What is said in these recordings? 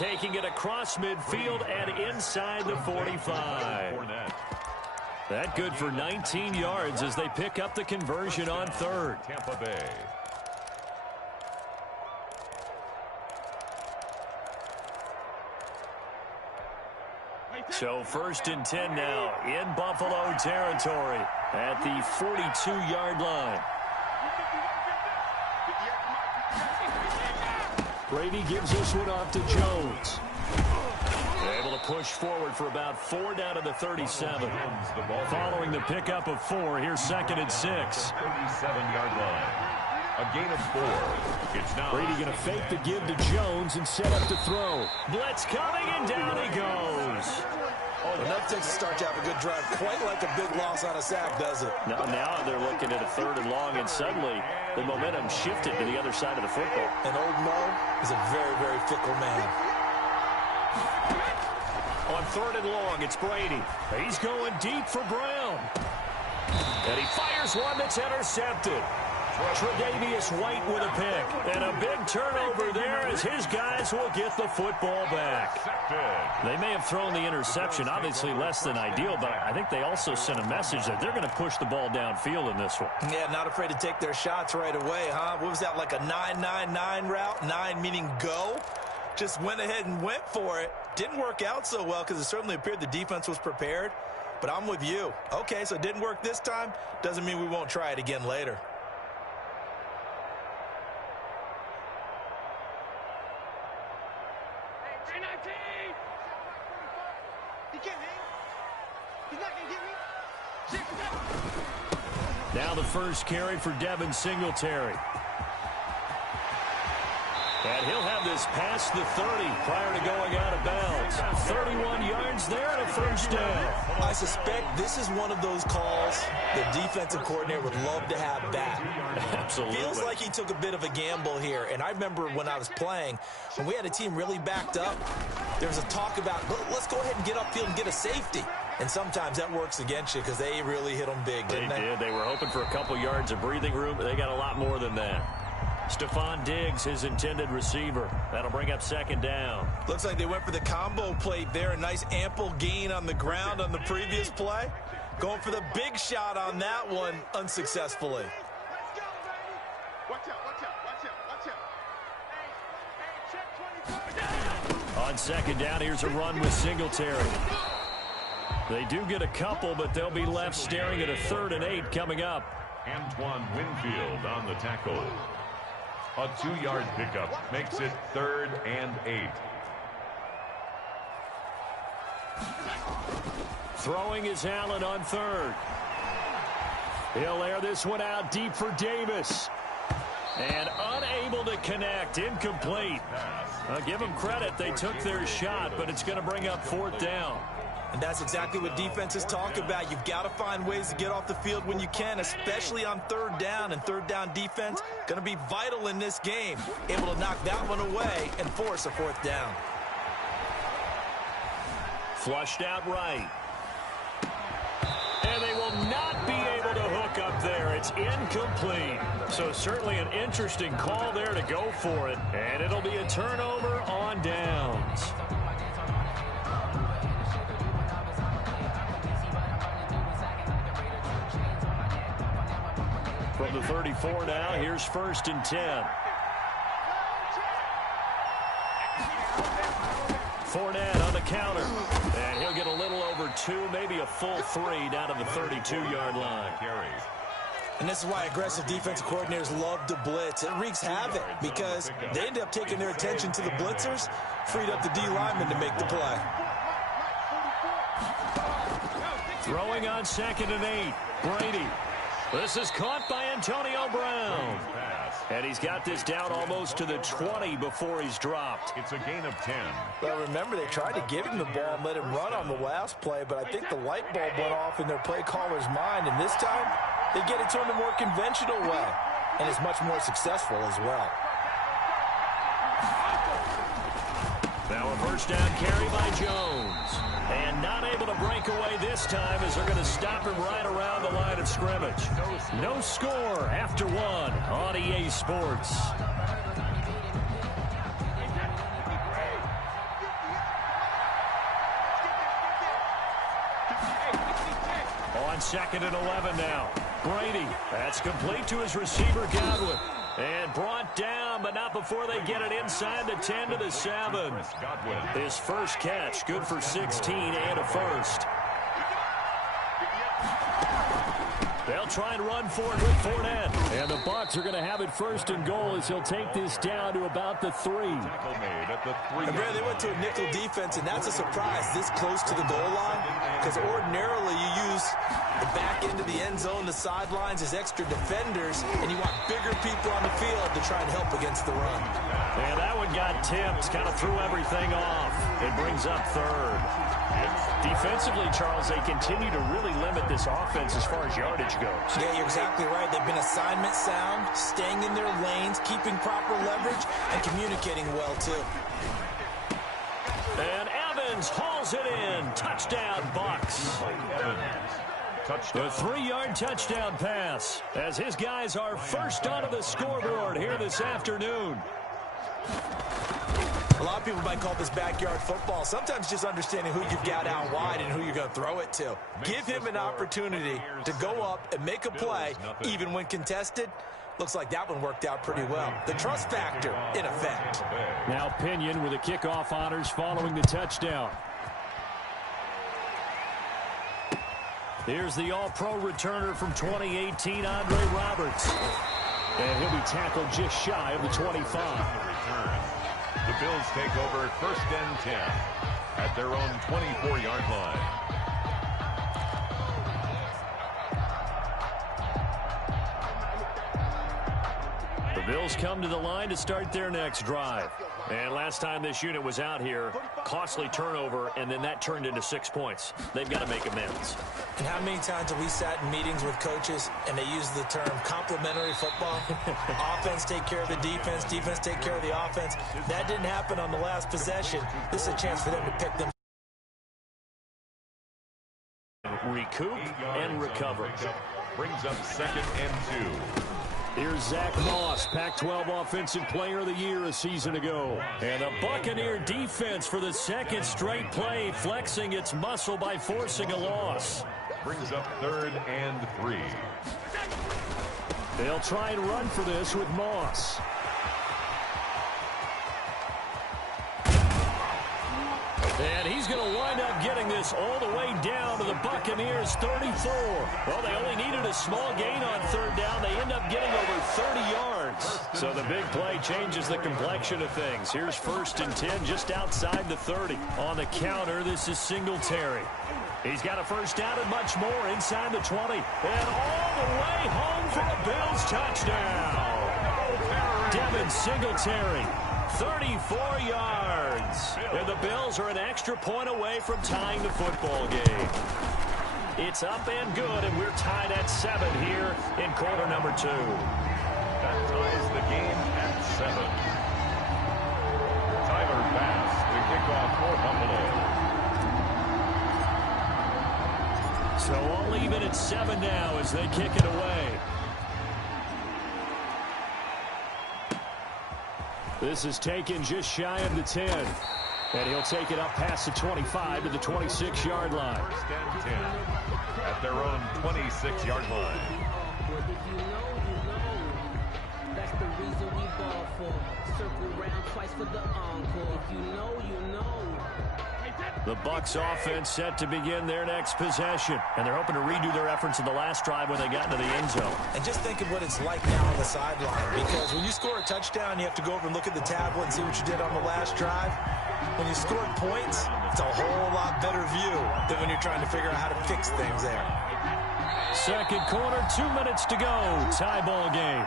taking it across midfield and inside the 45. That good for 19 yards as they pick up the conversion on third. Tampa Bay. So 1st and 10 now in Buffalo territory at the 42-yard line. Brady gives this one off to Jones. Able to push forward for about 4 down to the 37. Following the pickup of 4, here's 2nd and 6. 37-yard line. A gain of 4. It's now Brady going to fake the give to Jones and set up to throw. Blitz coming, and down he goes. Enough takes to start to have a good drive. Quite like a big loss on a sack, does it? Now they're looking at a 3rd and long, and suddenly the momentum shifted to the other side of the football. And old Mo is a very, very fickle man. On 3rd and long, it's Brady. He's going deep for Brown. And he fires one that's intercepted. Tre'Davious White with a pick. And a big turnover there as his guys will get the football back. They may have thrown the interception, obviously less than ideal, but I think they also sent a message that they're going to push the ball downfield in this one. Yeah, not afraid to take their shots right away, huh? What was that, like a 9-9-9 route? 9 meaning go? Just went ahead and went for it. Didn't work out so well because it certainly appeared the defense was prepared. But I'm with you. Okay, so it didn't work this time. Doesn't mean we won't try it again later. Now the first carry for Devin Singletary. And he'll have this past the 30 prior to going out of bounds. 31 yards there and a 1st down. I suspect this is one of those calls the defensive coordinator would love to have back. Absolutely. Feels like he took a bit of a gamble here. And I remember when I was playing, when we had a team really backed up, there was a talk about, let's go ahead and get upfield and get a safety. And sometimes that works against you because they really hit them big, didn't they? They did. They were hoping for a couple yards of breathing room, but they got a lot more than that. Stephon Diggs, his intended receiver. That'll bring up 2nd down. Looks like they went for the combo plate there. A nice ample gain on the ground on the previous play. Going for the big shot on that one unsuccessfully. Let's go, baby. Watch out, watch out, watch out, watch out. On 2nd down, here's a run with Singletary. They do get a couple, but they'll be left staring at a 3rd and 8 coming up. Antoine Winfield on the tackle. A 2-yard pickup makes it 3rd and 8. Throwing is Allen on 3rd. He'll air this one out deep for Davis. And unable to connect. Incomplete. I'll give them credit. They took their shot, but it's going to bring up 4th down. And that's exactly what defenses talk about. You've got to find ways to get off the field when you can, especially on 3rd down. And 3rd down defense going to be vital in this game. Able to knock that one away and force a 4th down. Flushed out right. And they will not be able to hook up there. It's incomplete. So certainly an interesting call there to go for it. And it'll be a turnover on downs. From the 34 now, here's 1st and 10. Fournette on the counter. And he'll get a little over 2, maybe a full 3 down to the 32-yard line. And this is why aggressive defensive coordinators love to blitz. It wreaks havoc because they end up taking their attention to the blitzers, freed up the D lineman to make the play. Throwing on 2nd and 8. Brady. This is caught by Antonio Brown. And he's got this down almost to the 20 before he's dropped. It's a gain of 10. Well, remember, they tried to give him the ball and let him run on the last play, but I think the light bulb went off in their play caller's mind, and this time they get it to him a more conventional way, and it's much more successful as well. Now a 1st down carry by Jones. And not able to break away this time as they're going to stop him right around the line of scrimmage. No score after 1 on EA Sports. on 2nd and 11 now. Brady, that's complete to his receiver, Godwin. And brought down, but not before they get it inside the 10 to the 7. His first catch, good for 16 and a first. They'll try and run for it with Fournette. And the Bucs are going to have it 1st and goal as he'll take this down to about the 3. And Brad, they went to a nickel defense, and that's a surprise this close to the goal line, because ordinarily you use the back end of the end zone, the sidelines as extra defenders, and you want bigger people on the field to try and help against the run. And that one got tipped, kind of threw everything off. It brings up 3rd. Defensively, Charles, they continue to really limit this offense as far as yardage goes. Yeah, you're exactly right. They've been assignment sound, staying in their lanes, keeping proper leverage, and communicating well, too. And Evans hauls it in. Touchdown, Bucs. The 3-yard touchdown pass as his guys are first onto the scoreboard here this afternoon. A lot of people might call this backyard football. Sometimes just understanding who you've got out wide and who you're going to throw it to. Give him an opportunity to go up and make a play, even when contested. Looks like that one worked out pretty well. The trust factor in effect. Now Pinion with the kickoff honors following the touchdown. Here's the all-pro returner from 2018, Andre Roberts. And he'll be tackled just shy of the 25. The Bills take over 1st and 10 at their own 24-yard line. The Bills come to the line to start their next drive. And last time this unit was out here, costly turnover, and then that turned into 6 points. They've got to make amends. And how many times have we sat in meetings with coaches and they use the term complementary football? Offense take care of the defense, defense take care of the offense. That didn't happen on the last possession. This is a chance for them to pick them. Recoup and recover. Brings up 2nd and 2. Here's Zach Moss, Pac-12 Offensive Player of the Year a season ago. And the Buccaneer defense for the 2nd straight play, flexing its muscle by forcing a loss. Brings up 3rd and 3. They'll try and run for this with Moss. And he's going to wind up getting this all the way down to the Buccaneers' 34. Well, they only needed a small gain on 3rd down. They end up getting over 30 yards. So the big play changes the complexion of things. Here's 1st and 10 just outside the 30. On the counter, this is Singletary. He's got a 1st down and much more inside the 20. And all the way home for a Bills touchdown. Devin Singletary. 34 yards. And the Bills are an extra point away from tying the football game. It's up and good, and we're tied at 7 here in quarter number 2. That ties the game at 7. Tyler Bass, the kickoff for Buffalo. So all even at 7 now as they kick it away. This is taken just shy of the 10. And he'll take it up past the 25 to the 26-yard line. 10 at their own 26-yard line. That's the reason we ball for. Circle round twice for the encore. If you know, you know. The Bucs offense set to begin their next possession. And they're hoping to redo their efforts in the last drive when they got into the end zone. And just think of what it's like now on the sideline. Because when you score a touchdown, you have to go over and look at the tablet and see what you did on the last drive. When you scored points, it's a whole lot better view than when you're trying to figure out how to fix things there. Second quarter, 2 minutes to go. Tie ball game.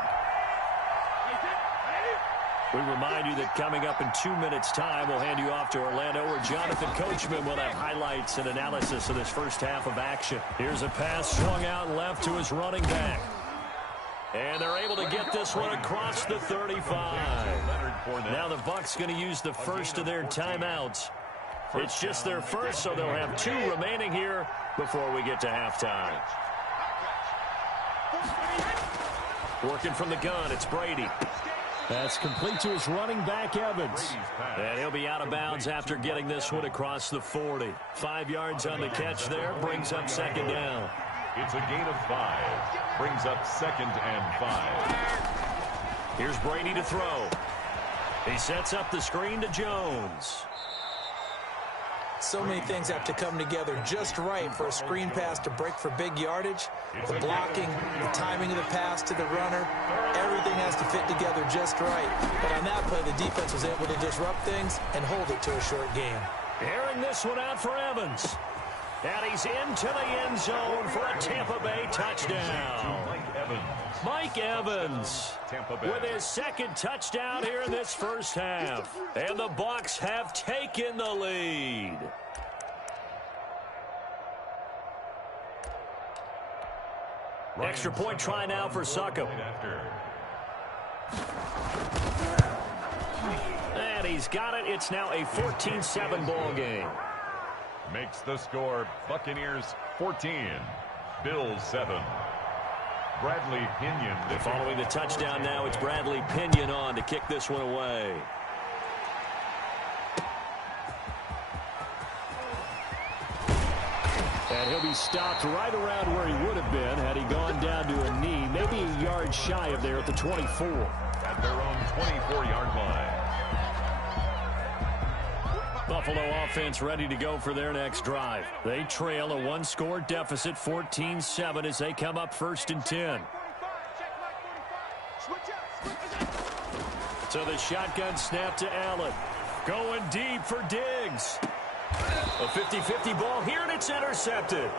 We remind you that coming up in 2 minutes' time, we'll hand you off to Orlando, where Jonathan Coachman will have highlights and analysis of this first half of action. Here's a pass swung out left to his running back. And they're able to get this one across the 35. Now the Bucs going to use the first of their timeouts. It's just their first, so they'll have 2 remaining here before we get to halftime. Working from the gun, it's Brady. That's complete to his running back, Evans. And he'll be out of bounds after getting this one across the 40. 5 yards on the catch there, brings up 2nd down. It's a gain of 5. Brings up 2nd and 5. Here's Brady to throw. He sets up the screen to Jones. So many things have to come together just right for a screen pass to break for big yardage. The blocking, the timing of the pass to the runner, everything has to fit together just right. But on that play, the defense was able to disrupt things and hold it to a short game. Airing this one out for Evans. And he's into the end zone for a Tampa Bay touchdown. Mike Evans with his 2nd touchdown here in this first half. And the Bucs have taken the lead. Extra point try now for Succop. And he's got it. It's now a 14-7 ball game. Makes the score Buccaneers 14, Bills 7. Bradley Pinion. Following the touchdown now, it's Bradley Pinion on to kick this one away. And he'll be stopped right around where he would have been had he gone down to a knee, maybe a yard shy of there at the 24. At their own 24-yard line. Buffalo offense ready to go for their next drive. They trail a 1-score deficit, 14-7, as they come up 1st and 10. So the shotgun snap to Allen. Going deep for Diggs. A 50-50 ball here, and it's intercepted.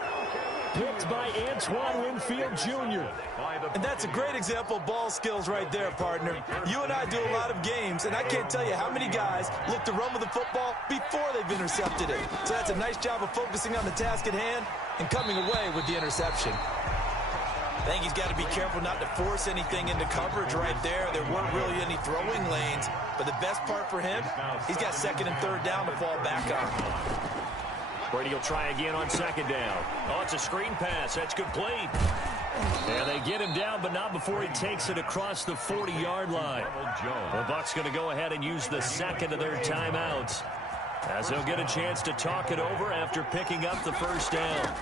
Picked by Antoine Winfield Jr. And that's a great example of ball skills right there, partner. You and I do a lot of games, and I can't tell you how many guys look to run with the football before they've intercepted it. So that's a nice job of focusing on the task at hand and coming away with the interception. I think he's got to be careful not to force anything into coverage right there. There weren't really any throwing lanes, but the best part for him, he's got 2nd and 3rd down to fall back on. Brady will try again on 2nd down. Oh, it's a screen pass. That's complete. And they get him down, but not before he takes it across the 40-yard line. The Bucs going to go ahead and use the 2nd of their timeouts, as they'll get a chance to talk it over after picking up the 1st down.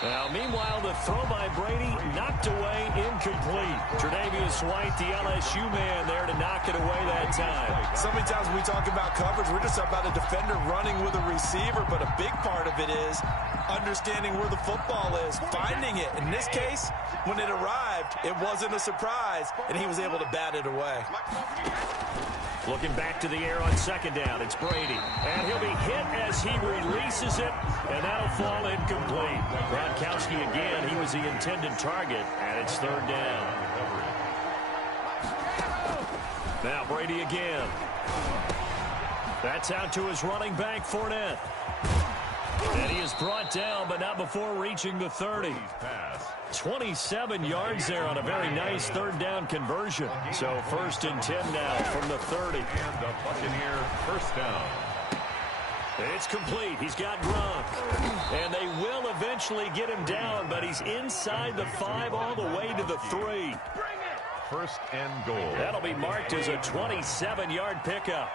Now, meanwhile, the throw by Brady knocked away, incomplete. Tre'Davious White, the LSU man, there to knock it away that time. So many times when we talk about coverage, we're just about a defender running with a receiver, but a big part of it is understanding where the football is, finding it. In this case, when it arrived, it wasn't a surprise, and he was able to bat it away. Looking back to the air on 2nd down, it's Brady. And he'll be hit as he releases it, and that'll fall incomplete. Gronkowski again, he was the intended target, and it's 3rd down. Now Brady again. That's out to his running back, Fournette. And he is brought down, but not before reaching the 30. 27 yards there on a very nice 3rd down conversion. So 1st and 10 now from the 30. And the Buccaneer 1st down. It's complete. He's got Gronk. And they will eventually get him down, but he's inside the 5 all the way to the 3. 1st and goal. That'll be marked as a 27-yard pickup.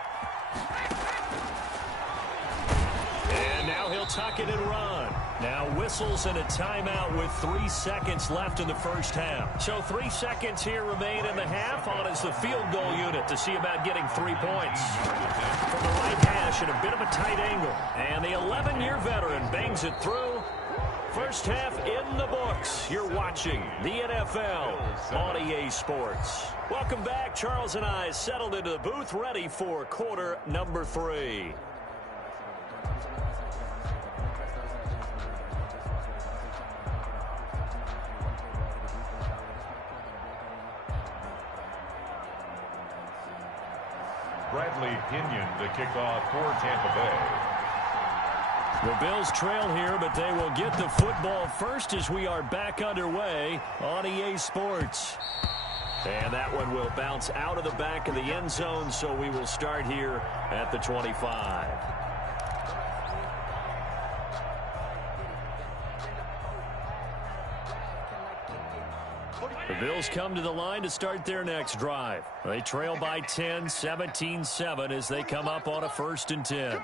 And now he'll tuck it and run. Now whistles and a timeout with 3 seconds left in the first half. So 3 seconds here remain in the half on as the field goal unit to see about getting 3 points. From the right hash at a bit of a tight angle. And the 11-year veteran bangs it through. First half in the books. You're watching the NFL on EA Sports. Welcome back. Charles and I settled into the booth ready for quarter number 3. Bradley Pinion to kick off for Tampa Bay. The Bills trail here, but they will get the football first as we are back underway on EA Sports. And that one will bounce out of the back of the end zone, so we will start here at the 25. The Bills come to the line to start their next drive. They trail by 10, 17-7 as they come up on a 1st and 10.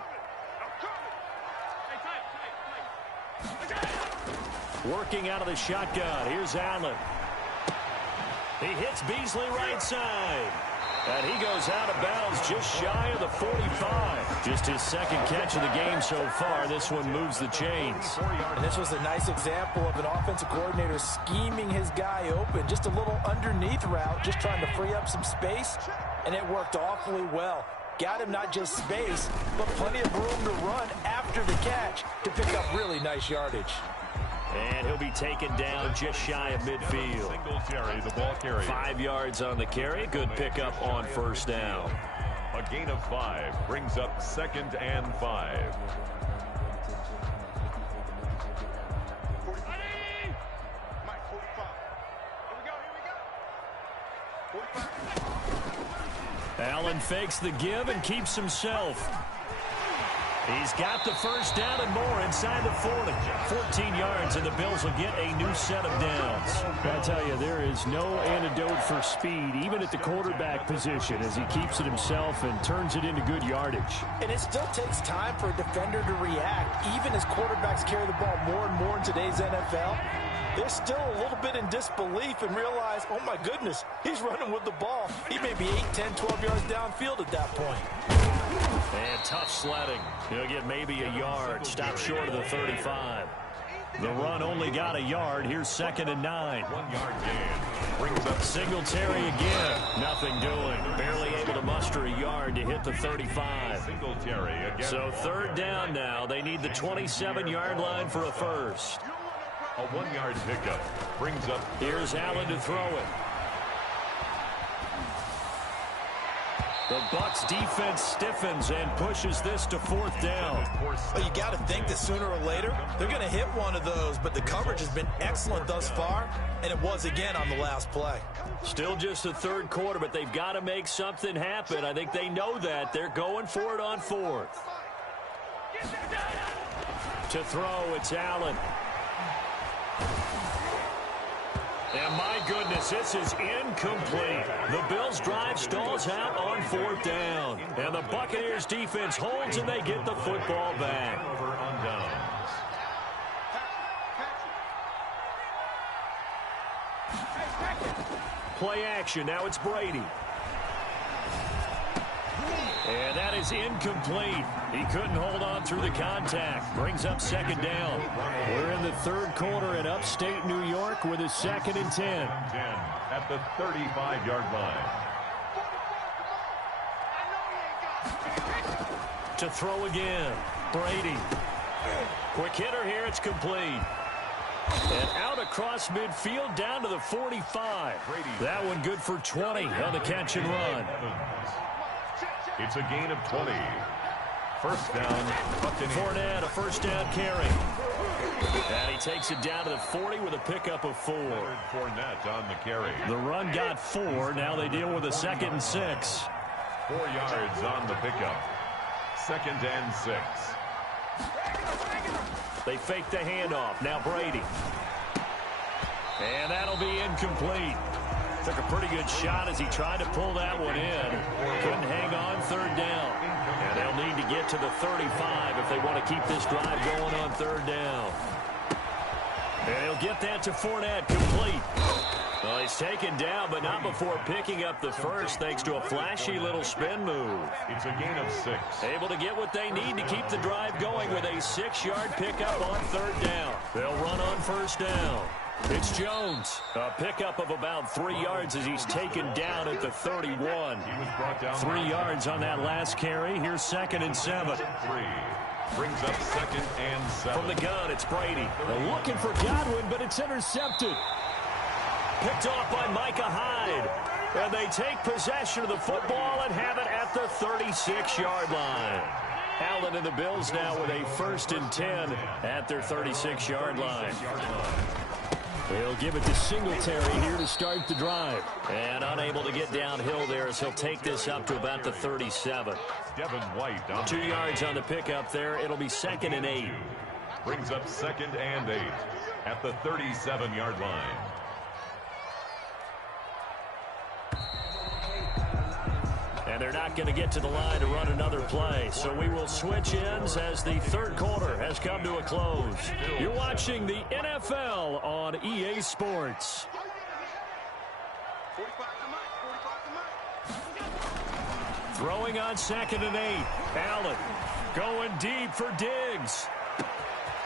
Working out of the shotgun. Here's Allen. He hits Beasley right side. And he goes out of bounds just shy of the 45. Just his second catch of the game so far. This one moves the chains. And this was a nice example of an offensive coordinator scheming his guy open. Just a little underneath route, just trying to free up some space. And it worked awfully well. Got him not just space, but plenty of room to run after the catch to pick up really nice yardage. And he'll be taken down just shy of midfield. Singletary, the ball carrier. 5 yards on the carry. Good pickup on first down. A gain of 5 brings up 2nd and 5. Mike, 45. Here we go. 45. Allen fakes the give and keeps himself. He's got the first down and more inside the 40. 14 yards, and the Bills will get a new set of downs. I tell you, there is no antidote for speed, even at the quarterback position, as he keeps it himself and turns it into good yardage. And it still takes time for a defender to react, even as quarterbacks carry the ball more and more in today's NFL. They're still a little bit in disbelief and realize, oh my goodness, he's running with the ball. He may be 8, 10, 12 yards downfield at that point. And tough sledding. He'll get maybe a yard. Stop short of the 35. The run only got a yard. Here's 2nd and 9. 1 yard gain. Brings up Singletary again. Nothing doing. Barely able to muster a yard to hit the 35. Singletary again. So 3rd down now. They need the 27-yard line for a first. A 1 yard pickup brings up. Here's Allen to throw it. The Bucs defense stiffens and pushes this to 4th down. Well, you got to think that sooner or later they're going to hit one of those, but the coverage has been excellent thus far, and it was again on the last play. Still just the 3rd quarter, but they've got to make something happen. I think they know that. They're going for it on 4th. To throw, it's Allen. And my goodness, this is incomplete. The Bills' drive stalls out on 4th down. And the Buccaneers' defense holds and they get the football back. Over on downs. Play action, now it's Brady. And that is incomplete. He couldn't hold on through the contact. Brings up 2nd down. We're in the 3rd quarter in upstate New York with a 2nd and 10. 10 at the 35-yard line. To throw again. Brady. Quick hitter here. It's complete. And out across midfield down to the 45. That one good for 20 on the catch and run. It's a gain of 20. First down. Fournette, a first down carry. And he takes it down to the 40 with a pickup of 4. Fournette on the carry. The run got 4. Now they deal with a 2nd and 6. 4 yards on the pickup. 2nd and 6. They fake the handoff. Now Brady. And that'll be incomplete. Took a pretty good shot as he tried to pull that one in. Couldn't hang on 3rd down. And they'll need to get to the 35 if they want to keep this drive going on 3rd down. And he'll get that to Fournette, complete. Well, he's taken down, but not before picking up the first thanks to a flashy little spin move. It's a gain of 6. Able to get what they need to keep the drive going with a 6-yard pickup on 3rd down. They'll run on 1st down. It's Jones. A pickup of about 3 yards as he's taken down at the 31. He was brought down 3 yards on that last carry. Here's 2nd and 7. 3. Brings up 2nd and 7. From the gun, it's Brady. They're looking for Godwin, but it's intercepted. Picked off by Micah Hyde. And they take possession of the football and have it at the 36-yard line. Allen and the Bills now with a 1st and 10 at their 36-yard line. They'll give it to Singletary here to start the drive. And unable to get downhill there as he'll take this up to about the 37. Devin White on 2 yards on the pickup there. It'll be 2nd and 8. Brings up 2nd and 8 at the 37-yard line. And they're not going to get to the line to run another play. So we will switch ends as the third quarter has come to a close. You're watching the NFL on EA Sports. Throwing on 2nd and 8. Allen going deep for Diggs.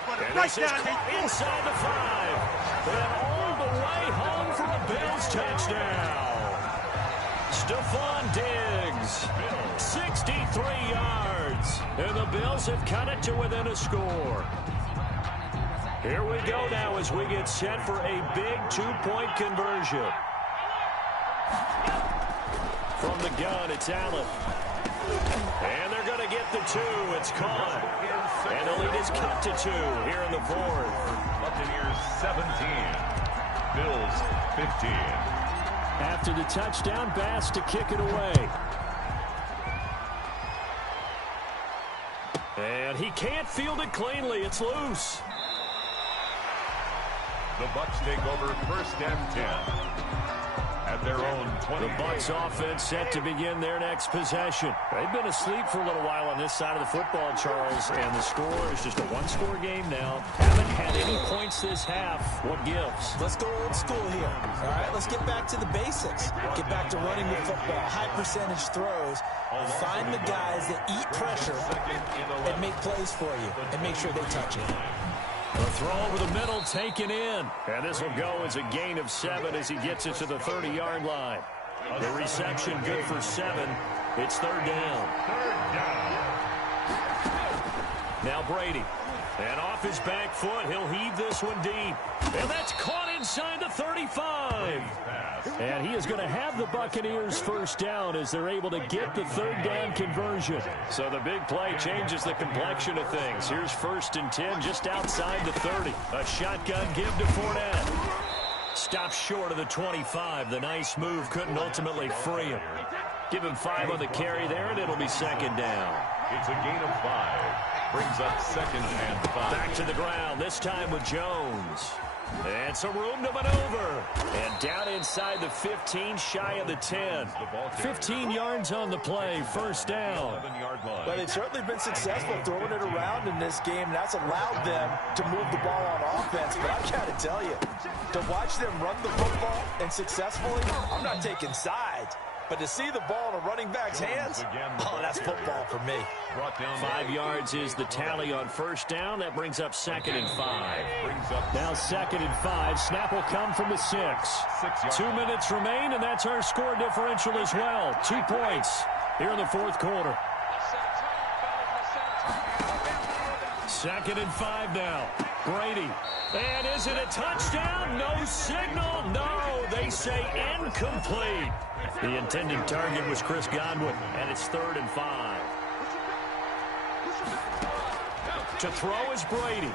And this is caught inside the 5. And all the way home for a Bills touchdown. Stephon Diggs, 63 yards. And the Bills have cut it to within a score. Here we go now as we get set for a big 2-point conversion. From the gun, it's Allen. And they're going to get the 2. It's caught. And the lead is cut to 2 here in the 4th. Buccaneers 17. Bills 15. After the touchdown, Bass to kick it away. And he can't field it cleanly. It's loose. The Bucs take over 1st and 10. At their own 20. The Bucs offense set to begin their next possession. They've been asleep for a little while on this side of the football, Charles, and the score is just a one-score game now. Haven't had any points this half. What gives? Let's go old school here. All right, let's get back to the basics. Get back to running the football, high percentage throws. Find the guys that eat pressure and make plays for you and make sure they touch it. The throw over the middle taken in. And this will go as a gain of 7 as he gets it to the 30-yard line. The reception good for 7. It's 3rd down. Now Brady. And off his back foot, he'll heave this one deep. And that's caught inside the 35. And he is going to have the Buccaneers 1st down as they're able to get the 3rd down conversion. So the big play changes the complexion of things. Here's 1st and 10 just outside the 30. A shotgun give to Fournette. Stops short of the 25. The nice move couldn't ultimately free him. Give him 5 on the carry there, and it'll be 2nd down. It's a gain of 5. Brings up 2nd and 5. Back to the ground, this time with Jones. And some room to maneuver. And down inside the 15, shy of the 10. 15 yards on the play, 1st down. Well, they've certainly been successful throwing it around in this game. That's allowed them to move the ball on offense. But I've got to tell you, to watch them run the football and successfully, I'm not taking sides. But to see the ball in a running back's hands, oh, that's football for me. 5 yards is the tally on 1st down. That brings up 2nd and 5. Now 2nd and 5. Snap will come from the 6. 2 minutes remain, and that's our score differential as well. 2 points here in the 4th quarter. 2nd and 5 now. Brady. And is it a touchdown? No signal. No, they say incomplete. The intended target was Chris Godwin, and it's 3rd and 5. To throw is Brady.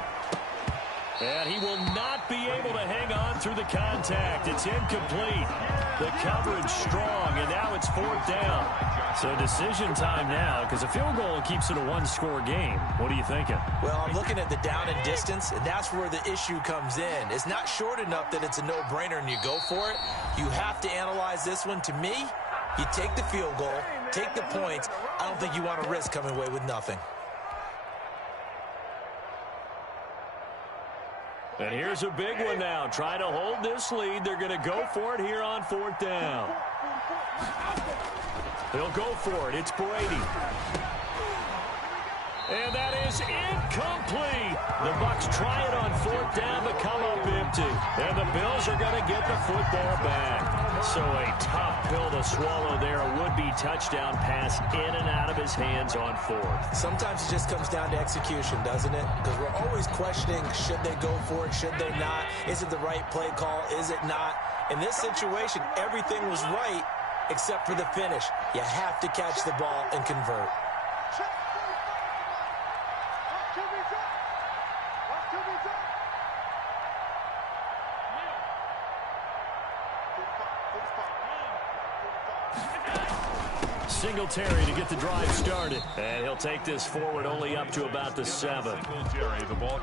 And he will not be able to hang on through the contact. It's incomplete. The coverage strong, and now it's 4th down. So decision time now, because a field goal keeps it a one-score game. What are you thinking? Well, I'm looking at the down and distance, and that's where the issue comes in. It's not short enough that it's a no-brainer and you go for it. You have to analyze this one. To me, you take the field goal, take the points. I don't think you want to risk coming away with nothing. And here's a big one now. Trying to hold this lead. They're going to go for it here on 4th down. They'll go for it. It's Brady. And that is incomplete. The Bucs try it on 4th down but come up empty. And the Bills are going to get the football back. So a tough pill to swallow there. A would-be touchdown pass in and out of his hands on 4th. Sometimes it just comes down to execution, doesn't it? Because we're always questioning, should they go for it, should they not? Is it the right play call, is it not? In this situation, everything was right except for the finish. You have to catch the ball and convert. Singletary to get the drive started. And he'll take this forward only up to about the 7.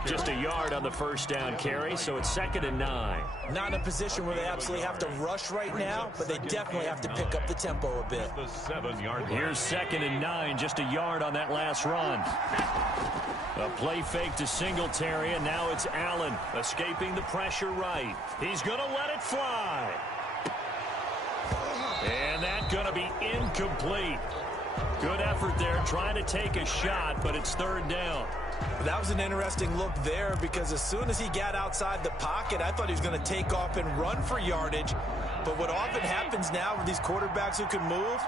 Just a yard on the first down carry, so it's 2nd and 9. Not in a position where they absolutely have to rush right now, but they definitely have to pick up the tempo a bit. Here's 2nd and 9, just a yard on that last run. A play fake to Singletary, and now it's Allen escaping the pressure right. He's going to let it fly. And that's going to be incomplete. Good effort there, trying to take a shot, but it's 3rd down. That was an interesting look there because as soon as he got outside the pocket, I thought he was going to take off and run for yardage. But what often happens now with these quarterbacks who can move,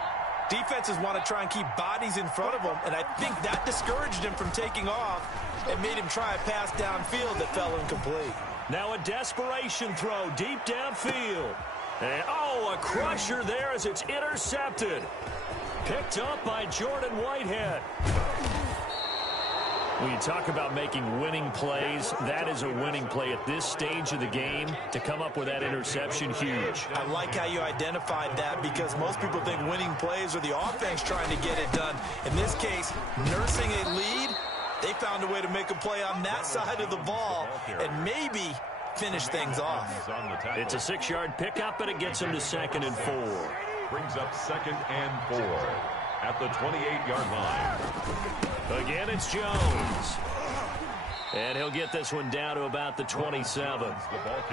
defenses want to try and keep bodies in front of them, and I think that discouraged him from taking off and made him try a pass downfield that fell incomplete. Now a desperation throw deep downfield. And, oh, a crusher there as it's intercepted. Picked up by Jordan Whitehead. When you talk about making winning plays, that is a winning play at this stage of the game. To come up with that interception, huge. I like how you identified that because most people think winning plays are the offense trying to get it done. In this case, nursing a lead, they found a way to make a play on that side of the ball and maybe finish things off. It's a 6-yard pickup, and it gets him to 2nd and 4. Brings up 2nd and 4 at the 28-yard line. Again, it's Jones. And he'll get this one down to about the 27.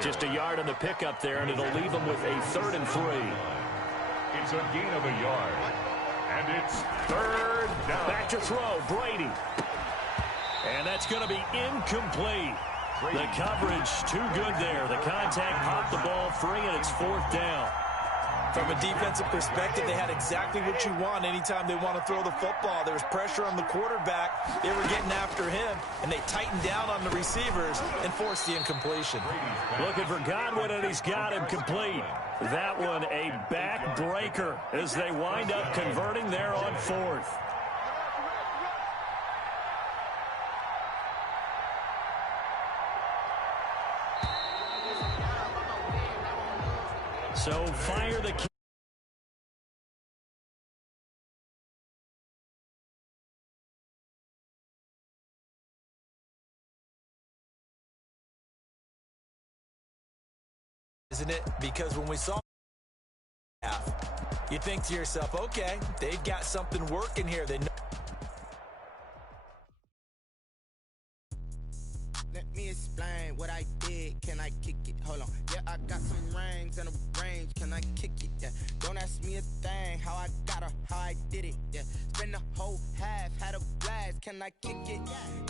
Just a yard on the pickup there, and it'll leave him with a 3rd and 3. It's a gain of a yard. And it's 3rd down. Back to throw, Brady. And that's going to be incomplete. The coverage too good there. The contact popped the ball free, and it's 4th down. From a defensive perspective, they had exactly what you want anytime they want to throw the football. There was pressure on the quarterback. They were getting after him, and they tightened down on the receivers and forced the incompletion. Looking for Godwin, and he's got him complete. That one a backbreaker as they wind up converting there on 4th. So fire the key. Isn't it? Because when we saw you think to yourself, okay, they've got something working here. They know. Let me explain what I did. Can I kick it? Hold on. Yeah, I got some rings and a range. Can I kick it? Yeah. Don't ask me a thing. How I got her, how I did it. Yeah. Spend the whole half, had a blast. Can I kick it?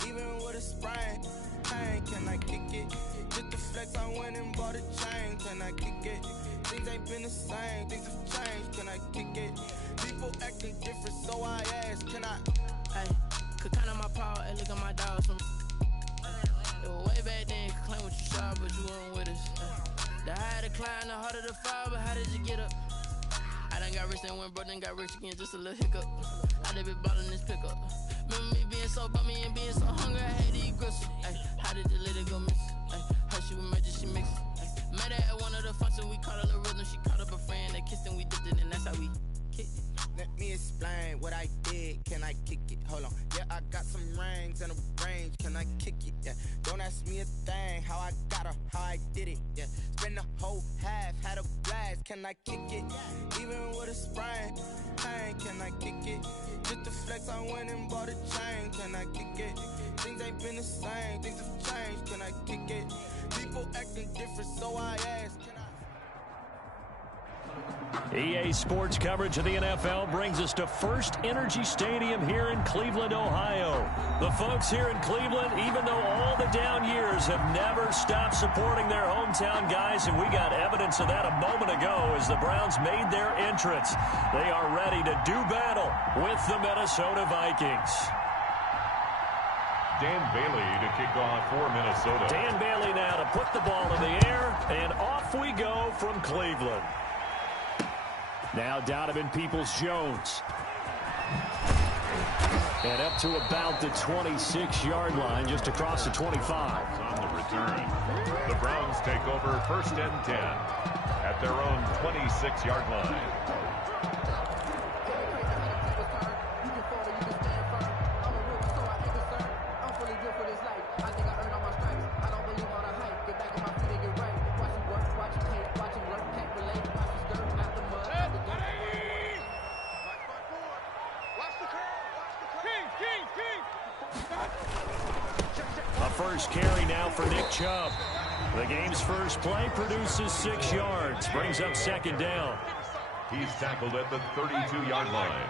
Even with a sprain. Pain, can I kick it? Just the flex, I went and bought a chain. Can I kick it? Things ain't been the same. Things have changed. Can I kick it? People acting different, so I ask. Can I? Hey, could count on my power and look at my dogs from. Way back then, you could claim what you saw, but you weren't with us. The higher the climb, the harder the fall, but how did you get up? I done got rich and went broke, then got rich again, just a little hiccup. I done been ballin' this pickup. Remember me being so bummy and being so hungry, I had to eat gristle. Ay, how did the lady go miss? Ay, how she was magic, she mixed. Met her at one of the functions, we caught her the rhythm, she caught up a friend, they kissed and we dipped it, and that's how we kicked it. Let me explain what I did. Can I kick it? Hold on. Yeah, I got some rings and a range. Can I kick it? Yeah. Don't ask me a thing. How I got her, how I did it. Yeah. Spend the whole half, had a blast. Can I kick it? Even with a sprain. Pain, can I kick it? Just the flex, I went and bought a chain. Can I kick it? Things ain't been the same. Things have changed. Can I kick it? People acting different, so I ask. Can I? EA Sports coverage of the NFL brings us to First Energy Stadium here in Cleveland, Ohio. The folks here in Cleveland, even though all the down years, have never stopped supporting their hometown guys, and we got evidence of that a moment ago as the Browns made their entrance. They are ready to do battle with the Minnesota Vikings. Dan Bailey to kick off for Minnesota. Dan Bailey now to put the ball in the air, and off we go from Cleveland. Now Donovan Peoples-Jones. And up to about the 26-yard line, just across the 25. On the return, the Browns take over 1st and 10 at their own 26-yard line. first carry now for Nick Chubb. The game's first play produces 6 yards, brings up second down. He's tackled at the 32-yard line.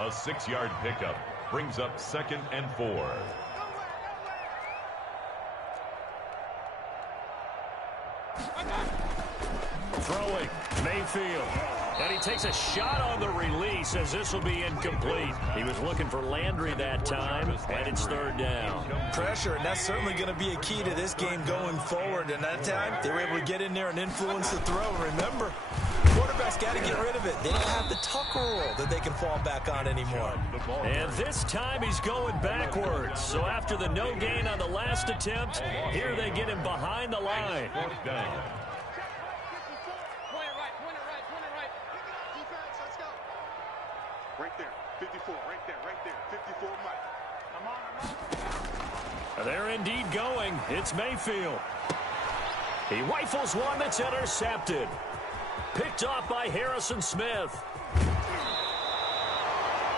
A 6-yard pickup brings up 2nd and 4. Throwing, Mayfield. And he takes a shot on the release as this will be incomplete. He was looking for Landry that time, and it's third down. Pressure, and that's certainly going to be a key to this game going forward. And that time, they were able to get in there and influence the throw. Remember, quarterback's got to get rid of it. They don't have the tuck rule that they can fall back on anymore. And this time he's going backwards. So after the no gain on the last attempt, here they get him behind the line. Right there, 54, right there, 54, Mike. Come on. They're indeed going. It's Mayfield. He rifles one that's intercepted. Picked off by Harrison Smith.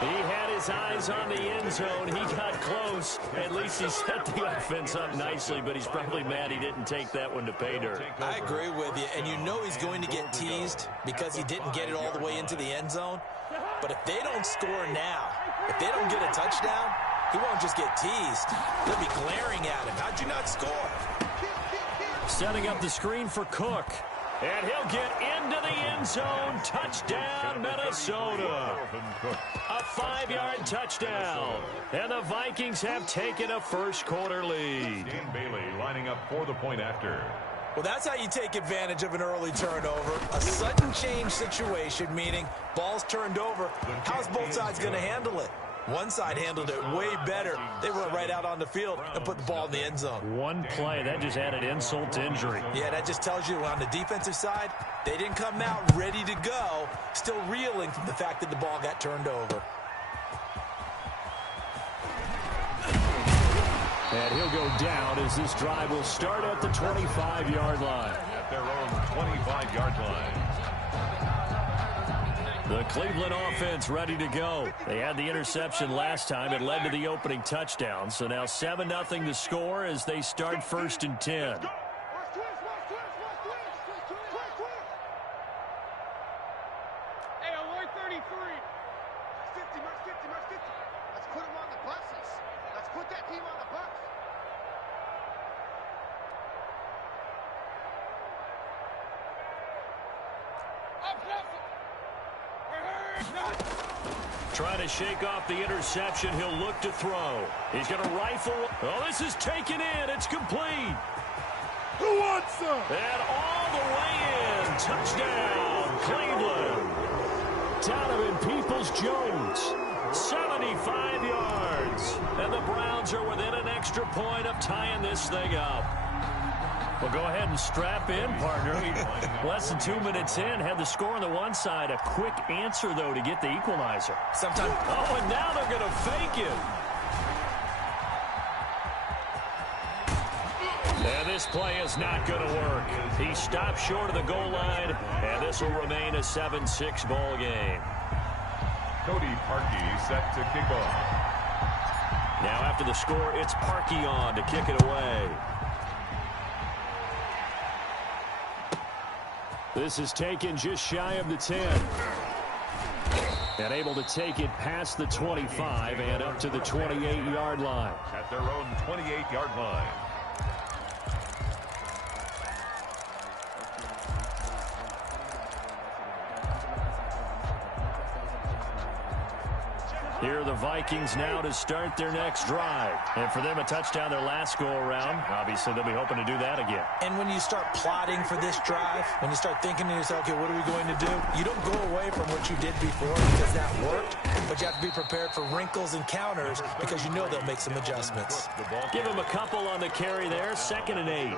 He had his eyes on the end zone. He got close. At least he set the offense up nicely, but he's probably mad he didn't take that one to pay dirt. I agree with you, and you know he's going to get teased because he didn't get it all the way into the end zone. But if they don't score now, if they don't get a touchdown, he won't just get teased. They'll be glaring at him. How'd you not score? Setting up the screen for Cook. And he'll get into the end zone. Touchdown, Minnesota. A 5-yard touchdown. And the Vikings have taken a first-quarter lead. Dan Bailey lining up for the point after. Well, that's how you take advantage of an early turnover. A sudden change situation, meaning ball's turned over. How's both sides going to handle it? One side handled it way better. They went right out on the field and put the ball in the end zone. One play, that just added insult to injury. Yeah, that just tells you on the defensive side, they didn't come out ready to go, still reeling from the fact that the ball got turned over. And he'll go down as this drive will start at the 25-yard line. At their own 25-yard line. The Cleveland offense ready to go. They had the interception last time. It led to the opening touchdown. So now 7-0 to score as they start 1st and 10. Hey, alert 33. 50, mark 50, mark 50. Let's put them on the buses. Let's put that team on the bus. Trying to shake off the interception. He'll look to throw. He's going to rifle. Oh, this is taken in. It's complete. Who wants some? And all the way in. Touchdown, Cleveland. Donovan Peoples-Jones, 75 yards. And the Browns are within an extra point of tying this thing up. Well, go ahead and strap in, partner. Less than 2 minutes in, had the score on the one side. A quick answer, though, to get the equalizer. Sometimes. Oh, and now they're going to fake it. And this play is not going to work. He stopped short of the goal line, and this will remain a 7-6 ball game. Cody Parkey set to kick off. Now after the score, it's Parkey on to kick it away. This is taken just shy of the 10. And able to take it past the 25 and up to the 28-yard line. At their own 28-yard line. Here are the Vikings now to start their next drive. And for them, a touchdown their last go-around. Obviously, they'll be hoping to do that again. And when you start plotting for this drive, when you start thinking to yourself, okay, what are we going to do? You don't go away from what you did before because that worked, but you have to be prepared for wrinkles and counters because you know they'll make some adjustments. Give them a couple on the carry there, 2nd and 8.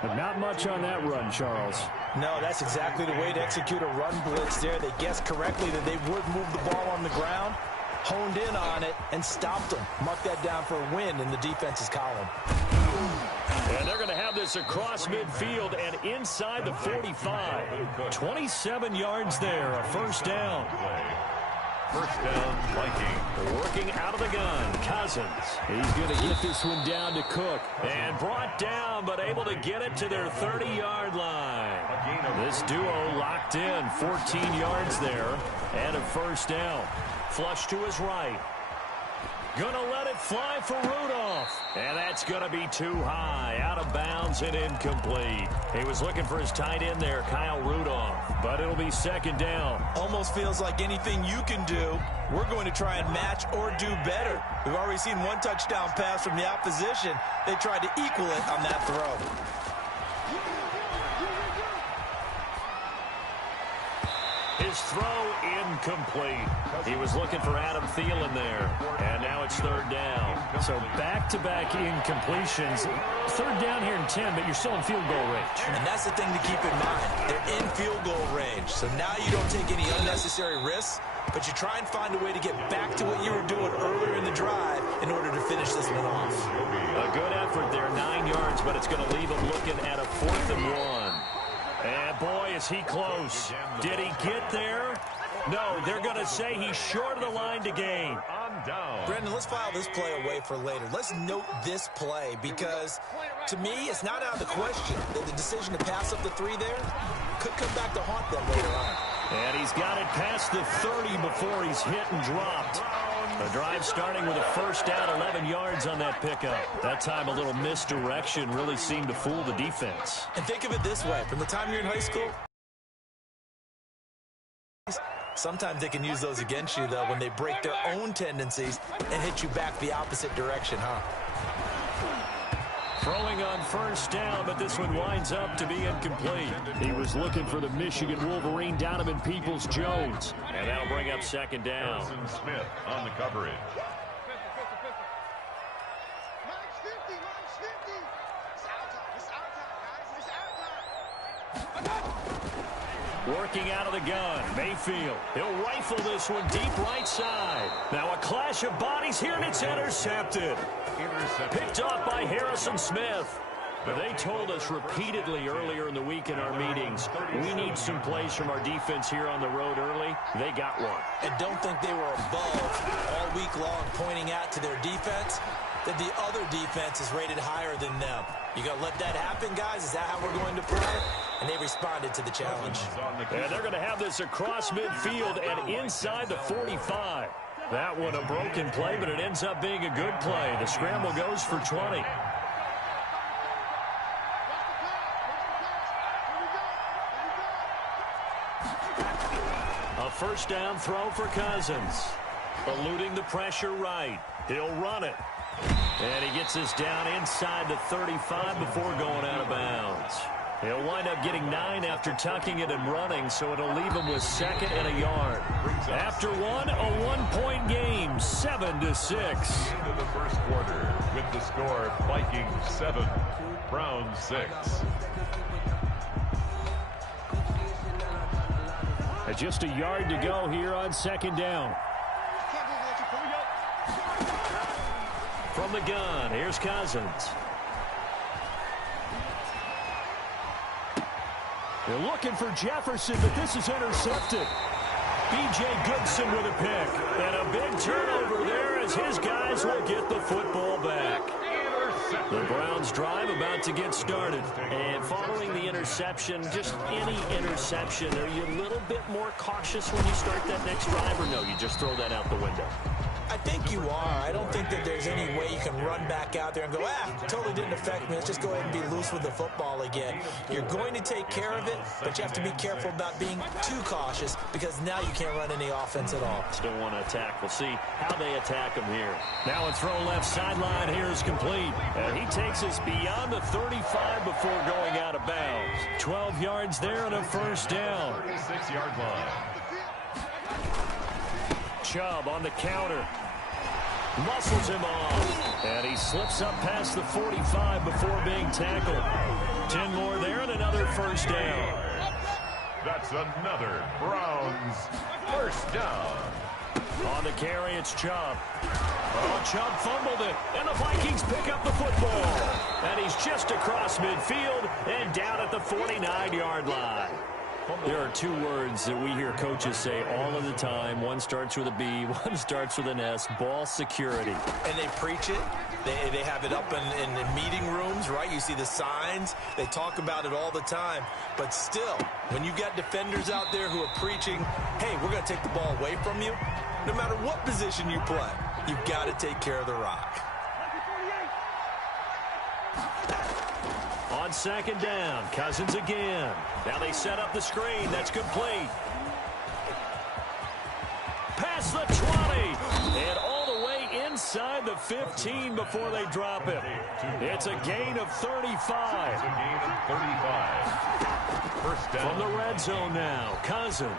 But not much on that run, Charles. No, that's exactly the way to execute a run blitz there. They guessed correctly that they would move the ball on the ground, honed in on it, and stopped them. Mark that down for a win in the defense's column. And they're going to have this across midfield and inside the 45. 27 yards there, a first down. First down, Viking. Working out of the gun, Cousins. He's going to get this one down to Cook. And brought down, but able to get it to their 30-yard line. This duo locked in, 14 yards there, and a first down. Flush to his right. Gonna let it fly for Rudolph. And that's gonna be too high. Out of bounds and incomplete. He was looking for his tight end there, Kyle Rudolph. But it'll be second down. Almost feels like anything you can do, we're going to try and match or do better. We've already seen one touchdown pass from the opposition. They tried to equal it on that throw. His throw incomplete. He was looking for Adam Thielen there. And now it's third down. So back-to-back incompletions. Third down here in 10, but you're still in field goal range. And that's the thing to keep in mind. They're in field goal range. So now you don't take any unnecessary risks, but you try and find a way to get back to what you were doing earlier in the drive in order to finish this one off. A good effort there, 9 yards, but it's going to leave him looking at a 4th and 1. And boy, is he close. Did he get there? No, they're going to say he's short of the line to gain. Brendan, let's file this play away for later. Let's note this play because, to me, it's not out of the question that the decision to pass up the 3 there could come back to haunt them later on. And he's got it past the 30 before he's hit and dropped. The drive starting with a first down, 11 yards on that pickup. That time a little misdirection really seemed to fool the defense. And think of it this way. From the time you're in high school, sometimes they can use those against you, though, when they break their own tendencies and hit you back the opposite direction, huh? Throwing on first down, but this one winds up to be incomplete. He was looking for the Michigan Wolverine, Donovan Peoples-Jones. And that'll bring up second down. Harrison Smith on the coverage. Minus 50, minus 50. It's our time, guys. It's our time. Working out of the gun, Mayfield. He'll rifle this one deep right side. Now a clash of bodies here, and it's intercepted. Picked off by Harrison Smith. But they told us repeatedly earlier in the week in our meetings, we need some plays from our defense here on the road early. They got one. And don't think they were above all week long pointing out to their defense that the other defense is rated higher than them. You going to let that happen, guys? Is that how we're going to play? And they responded to the challenge. And they're going to have this across midfield and inside the 45. That one a broken play, but it ends up being a good play. The scramble goes for 20. A first down throw for Cousins. Eluding the pressure right. He'll run it. And he gets this down inside the 35 before going out of bounds. He'll wind up getting 9 after tucking it and running, so it'll leave him with 2nd and a yard. After one, a 1-point game, 7-6. Into the first quarter with the score Vikings 7, Browns 6. Just a yard to go here on second down. From the gun, here's Cousins. They're looking for Jefferson, but this is intercepted. B.J. Goodson with a pick. And a big turnover there as his guys will get the football back. The Browns drive about to get started. And following the interception, just any interception, are you a little bit more cautious when you start that next drive, or no, you just throw that out the window? I think you are. I don't think that there's any way you can run back out there and go, totally didn't affect me. Let's just go ahead and be loose with the football again. You're going to take care of it, but you have to be careful about being too cautious because now you can't run any offense at all. Still want to attack. We'll see how they attack him here. Now a throw left sideline here is complete. And he takes us beyond the 35 before going out of bounds. 12 yards there and a first down. 36-yard line. Chubb on the counter. Muscles him off. And he slips up past the 45 before being tackled. 10 more there and another first down. That's another Browns first down. On the carry, it's Chubb. Oh, Chubb fumbled it, and the Vikings pick up the football. And he's just across midfield and down at the 49-yard line. There are two words that we hear coaches say all of the time. One starts with a B, one starts with an S, ball security. And they preach it. They have it up in the meeting rooms, right? You see the signs. They talk about it all the time. But still, when you got defenders out there who are preaching, hey, we're going to take the ball away from you, no matter what position you play, you've got to take care of the rock. On second down, Cousins again. Now they set up the screen. That's complete. Past the 20. And all the way inside the 15 before they drop it. It's a gain of 35. It's a gain of 35. First down. From the red zone now, Cousins.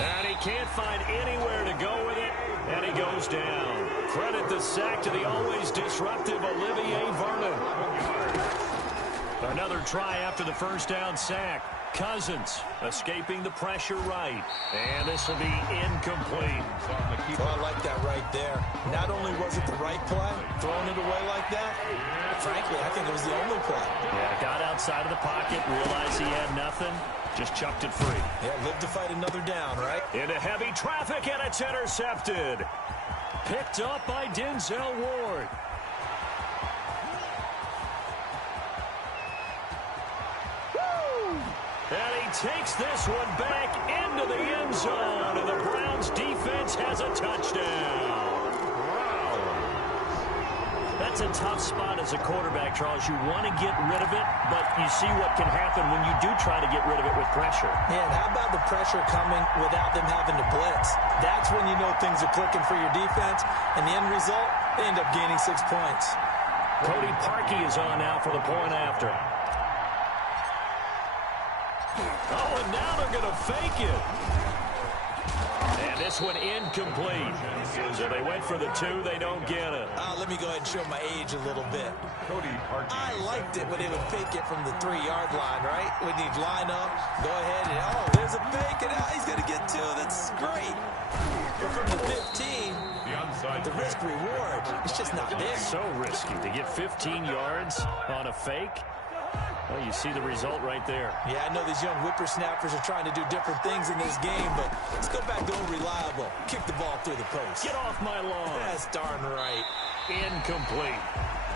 And he can't find anywhere to go with it. And he goes down. Credit the sack to the always disruptive Olivier Vernon. Another try after the first down sack. Cousins escaping the pressure right. And this will be incomplete. Well, I like that right there. Not only was it the right play, throwing it away like that, frankly, I think it was the only play. Yeah, got outside of the pocket, realized he had nothing, just chucked it free. Yeah, lived to fight another down, right? Into heavy traffic, and it's intercepted. Picked up by Denzel Ward. And he takes this one back into the end zone, and the Browns defense has a touchdown. That's a tough spot as a quarterback, Charles. You want to get rid of it, but you see what can happen when you do try to get rid of it with pressure. Man, how about the pressure coming without them having to blitz? That's when you know things are clicking for your defense, and the end result, they end up gaining 6 points. Cody Parkey is on now for the point after. Oh, and now they're going to fake it. And this one incomplete. So they went for the 2. They don't get it. Let me go ahead and show my age a little bit. Cody Parkey. I liked it when they would fake it from the 3-yard line, right? When you'd line up, go ahead, and there's a fake, and he's going to get 2. That's great. But from the 15, the risk reward, it's just not there. So risky to get 15 yards on a fake. Well, you see the result right there. Yeah, I know these young whippersnappers are trying to do different things in this game, but let's go back to old reliable. Kick the ball through the post. Get off my lawn. That's darn right. Incomplete.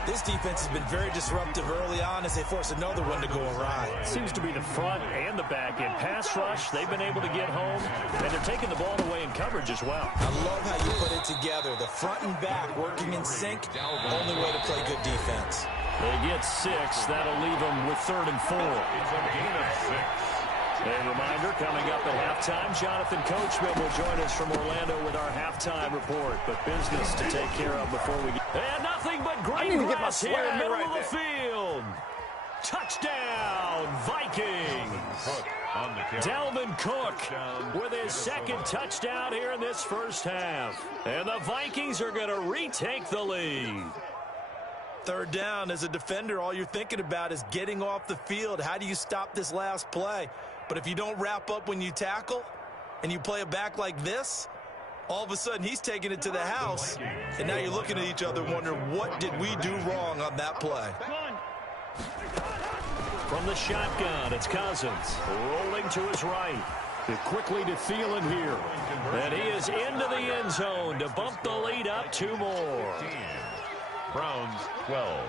This defense has been very disruptive early on as they force another one to go awry. Seems to be the front and the back end. Pass rush, they've been able to get home, and they're taking the ball away in coverage as well. I love how you put it together. The front and back working in sync, only way to play good defense. They get 6. That'll leave them with 3rd and 4. It's a gain of 6. A reminder, coming up at halftime, Jonathan Coachman will join us from Orlando with our halftime report. But business to take care of before we get... And nothing but green grass here, middle of the field. Touchdown, Vikings. Dalvin Cook with his second touchdown here in this first half. And the Vikings are going to retake the lead. 3rd down, as a defender, all you're thinking about is getting off the field. How do you stop this last play? But if you don't wrap up when you tackle and you play it back like this, all of a sudden he's taking it to the house, and now you're looking at each other wondering, what did we do wrong on that play? From the shotgun, it's Cousins rolling to his right. Quickly to Thielen here. And he is into the end zone to bump the lead up 2 more. Browns 12.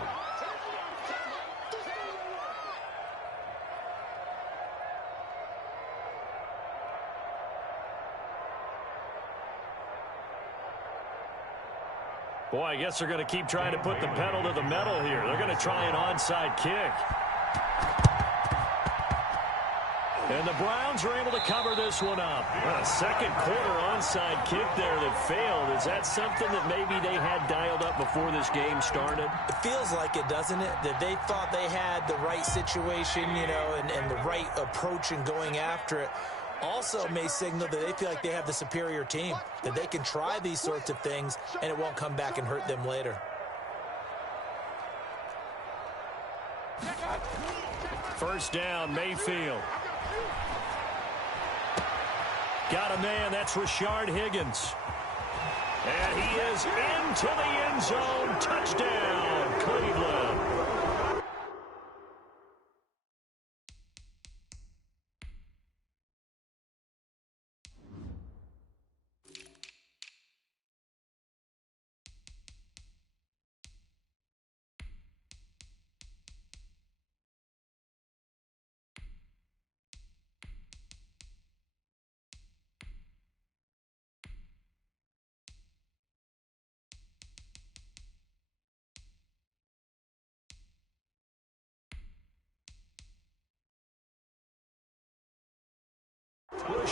Boy, I guess they're going to keep trying to put the pedal to the metal here. They're going to try an onside kick. And the Browns are able to cover this one up. A second quarter onside kick there that failed. Is that something that maybe they had dialed up before this game started? It feels like it, doesn't it? That they thought they had the right situation, and the right approach in going after it. Also may signal that they feel like they have the superior team, that they can try these sorts of things, and it won't come back and hurt them later. First down, Mayfield. Got a man, that's Rashard Higgins. And he is into the end zone. Touchdown, Cleveland.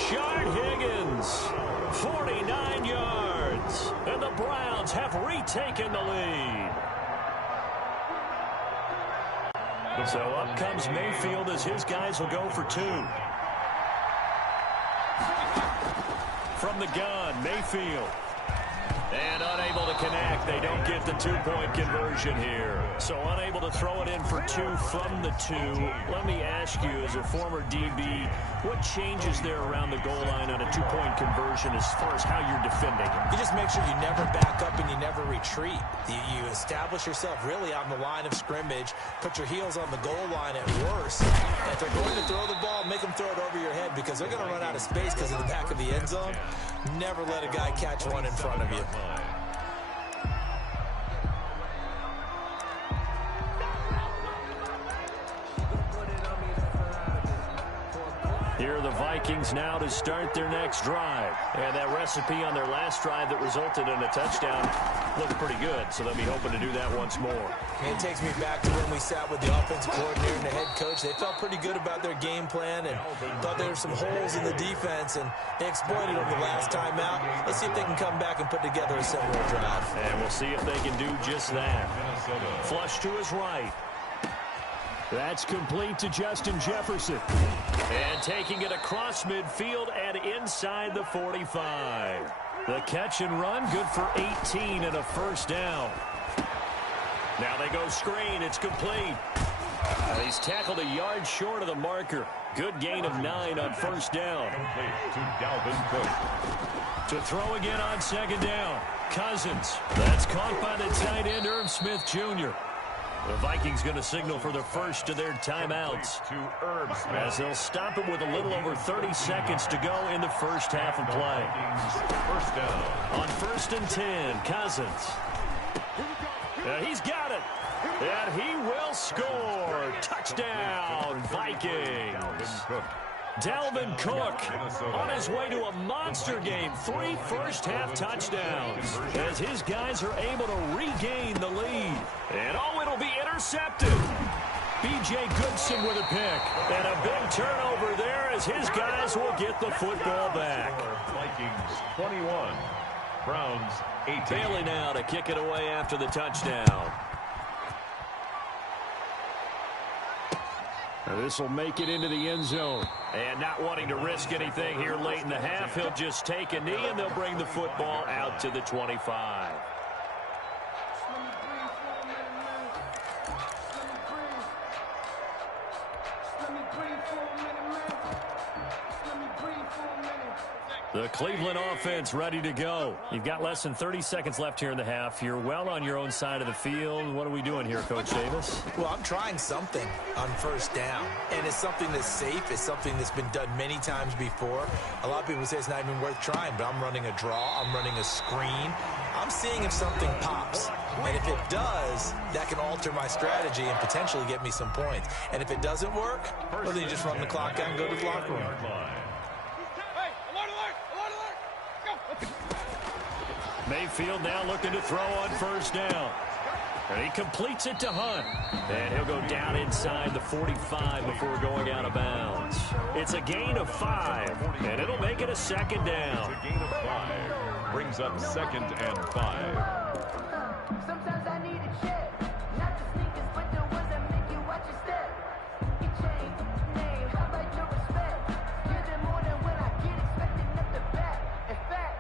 Rashard Higgins, 49 yards. And the Browns have retaken the lead. So up comes Mayfield as his guys will go for 2. From the gun, Mayfield. And unable to connect. They don't get the 2-point conversion here. So unable to throw it in for 2 from the 2. Let me ask you, as a former DB, what changes there around the goal line on a 2-point conversion as far as how you're defending it? You just make sure you never back up and you never retreat. You establish yourself really on the line of scrimmage, put your heels on the goal line at worst. And if they're going to throw the ball, make them throw it over your head because they're going to run out of space because of the back of the end zone. Never let a guy catch one in front of you. Here are the Vikings now to start their next drive. And that recipe on their last drive that resulted in a touchdown looked pretty good, so they'll be hoping to do that once more. It takes me back to when we sat with the offensive coordinator and the head coach. They felt pretty good about their game plan and thought there were some holes in the defense, and they exploited them the last time out. Let's see if they can come back and put together a similar drive. And we'll see if they can do just that. Flush to his right. That's complete to Justin Jefferson. And taking it across midfield and inside the 45. The catch and run, good for 18 and a first down. Now they go screen. It's complete. He's tackled a yard short of the marker. Good gain of 9 on first down. Complete to Dalvin Cook. To throw again on second down. Cousins. That's caught by the tight end, Irv Smith Jr. The Vikings going to signal for the first of their timeouts as they'll stop it with a little over 30 seconds to go in the first half of play. First down. On 1st and 10, Cousins. He's got it. And he will score. Touchdown, Vikings. Dalvin Cook on his way to a monster game. 3 first-half touchdowns as his guys are able to regain the lead. And it'll be intercepted. B.J. Goodson with a pick. And a big turnover there as his guys will get the football back. Vikings 21. Browns 18. Bailey now to kick it away after the touchdown. This will make it into the end zone. And not wanting to risk anything here late in the half, he'll just take a knee and they'll bring the football out to the 25. The Cleveland offense ready to go. You've got less than 30 seconds left here in the half. You're well on your own side of the field. What are we doing here, Coach Davis? Well, I'm trying something on first down, and it's something that's safe. It's something that's been done many times before. A lot of people say it's not even worth trying, but I'm running a draw. I'm running a screen. I'm seeing if something pops. And if it does, that can alter my strategy and potentially get me some points. And if it doesn't work, well, then you just run the clock out and go to the locker room. Mayfield now looking to throw on first down. And he completes it to Hunt. And he'll go down inside the 45 before going out of bounds. It's a gain of 5, and it'll make it a second down. It's a gain of 5. Brings up 2nd and 5. Sometimes I need a check. Not the sneakers, but the ones that make you watch your step. Your chain, name, how about your respect? Give them more than when I get expected at the back. In fact,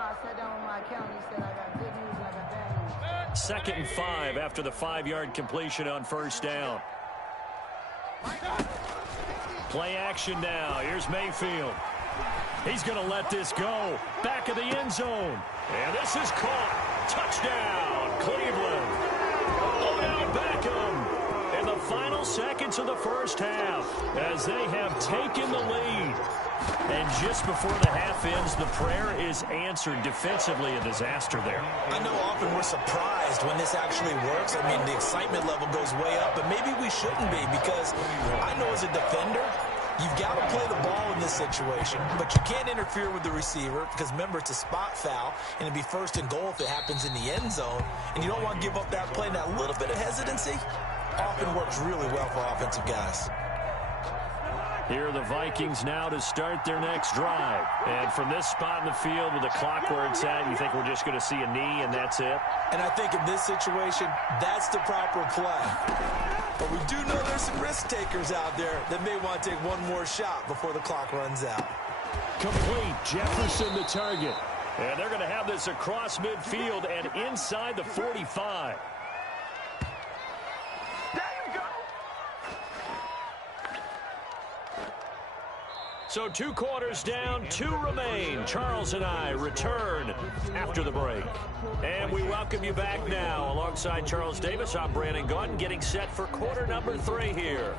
I sat down with my accountant. He said I got good news and I got bad news. 2nd and 5 after the 5-yard completion on first down. Play action now. Here's Mayfield. He's going to let this go. Back of the end zone. And this is caught. Touchdown, Cleveland. Odell Beckham in the final seconds of the first half as they have taken the lead. And just before the half ends, the prayer is answered. Defensively, a disaster there. I know often we're surprised when this actually works. I mean, the excitement level goes way up, but maybe we shouldn't be because I know as a defender, you've got to play the ball in this situation, but you can't interfere with the receiver because, remember, it's a spot foul, and it'd be 1st and goal if it happens in the end zone, and you don't want to give up that play. And that little bit of hesitancy often works really well for offensive guys. Here are the Vikings now to start their next drive. And from this spot in the field with the clock where it's at, you think we're just going to see a knee and that's it? And I think in this situation, that's the proper play. But we do know there's some risk takers out there that may want to take one more shot before the clock runs out. Complete. Jefferson the target. And they're going to have this across midfield and inside the 45. So 2 quarters down, 2 remain. Charles and I return after the break. And we welcome you back now. Alongside Charles Davis, I'm Brandon Gaudin, getting set for quarter number 3 here.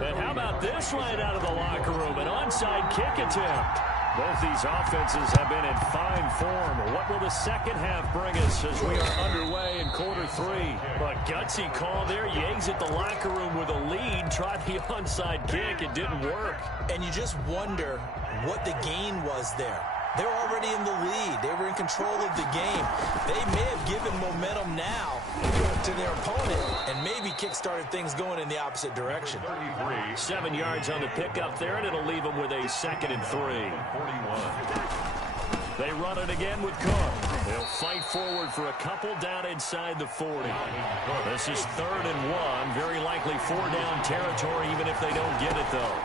And how about this right out of the locker room? An onside kick attempt. Both these offenses have been in fine form. What will the second half bring us as we are underway in quarter 3? A gutsy call there. Yates at the locker room with a lead. Tried the onside kick. It didn't work. And you just wonder what the gain was there. They're already in the lead. They were in control of the game. They may have given momentum now to their opponent and maybe kick-started things going in the opposite direction. 7 yards on the pickup there, and it'll leave them with a 2nd and 3. They run it again with Cook. They'll fight forward for a couple down inside the 40. This is 3rd and 1. Very likely 4-down territory, even if they don't get it, though.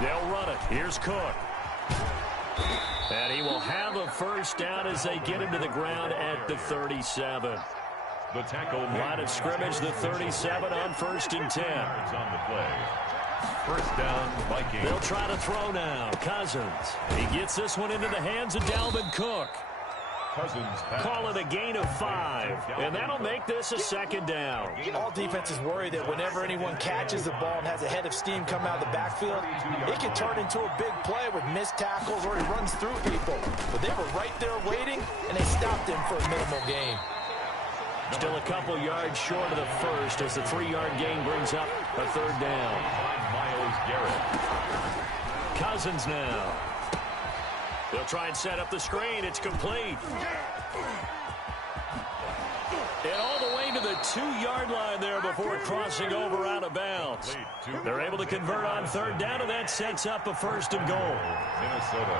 They'll run it. Here's Cook. And he will have a first down as they get him to the ground at the 37. The tackle. Line of scrimmage, the 37 on 1st and 10. On the play. First down, Vikings. They'll try to throw now. Cousins. He gets this one into the hands of Dalvin Cook. Cousins call it a gain of 5, and that'll make this a 2nd down. All defenses worry that whenever anyone catches the ball and has a head of steam come out of the backfield, it can turn into a big play with missed tackles or he runs through people. But they were right there waiting, and they stopped him for a minimal gain. Still a couple yards short of the first as the 3-yard gain brings up a 3rd down. Myles Garrett. Cousins now. They'll try and set up the screen. It's complete. And all the way to the 2-yard line there before crossing over out of bounds. They're able to convert on 3rd down, and that sets up a 1st and goal. Minnesota.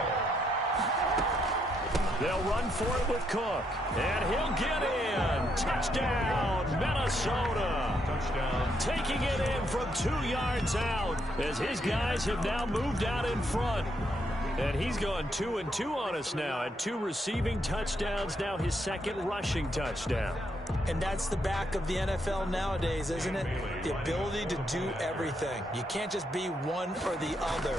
They'll run for it with Cook. And he'll get in. Touchdown, Minnesota. Touchdown. Taking it in from 2 yards out as his guys have now moved out in front. And he's gone 2 and 2 on us now at 2 receiving touchdowns, now his 2nd rushing touchdown. And that's the back of the NFL nowadays, isn't it? The ability to do everything. You can't just be one or the other.